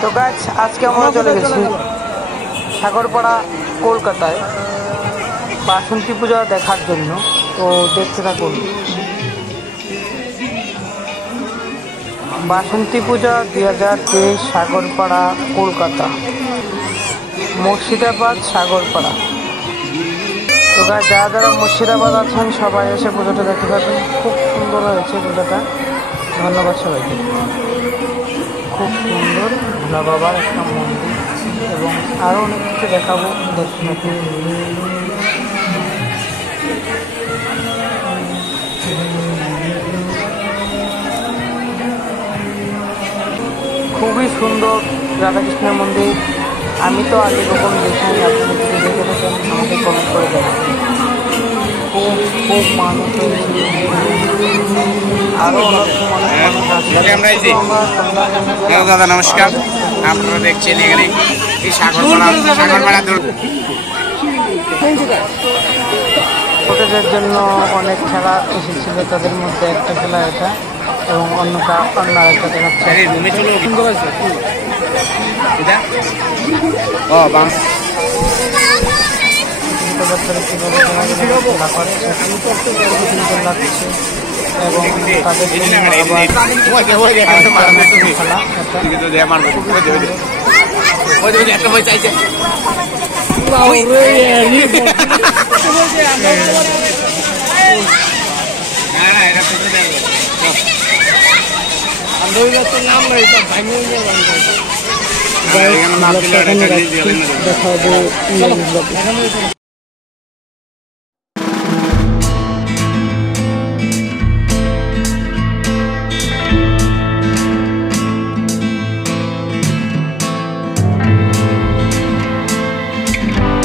তো গাছ আজকে আমরা চলে গেছি সাগরপাড়া কলকাতায় বাসন্তী পূজা দেখার জন্য। তো দেখতে থাকুন। বাসন্তী পূজা 2023 সাগরপাড়া কলকাতা, মুর্শিদাবাদ সাগরপাড়া। তো গাছ যারা যারা মুর্শিদাবাদ আছেন সবাই এসে পুজোটা দেখতে পাবেন। খুব সুন্দর হয়েছে পুজোটা। ধন্যবাদ সবাইকে। খুব সুন্দর ভোলা বাবার একটা মন্দির এবং আরও অনেক কিছু দেখাবো, দেখতে থাকুন। খুবই সুন্দর রাধাকৃষ্ণের মন্দির। আমি তো আগে কখনো দেখিনি, আপনারা যদি দেখে থাকেন আমাকে কমেন্ট করে দেবেন। খুব খুব মানুষ হয়েছে, আরও অনেক দাদা নমস্কার, আপনারা দেখছেন এখানে এই সাগরপাড়া ছোটদের জন্য অনেক খেলা এসেছিল, তাদের মধ্যে একটা খেলা এটা এবং অন্য আরেকটা দেখাচ্ছে। বাচ্চারা কীভাবে খেলা করছে সুন্দর লাগছে এবং তাদের দেখাবো।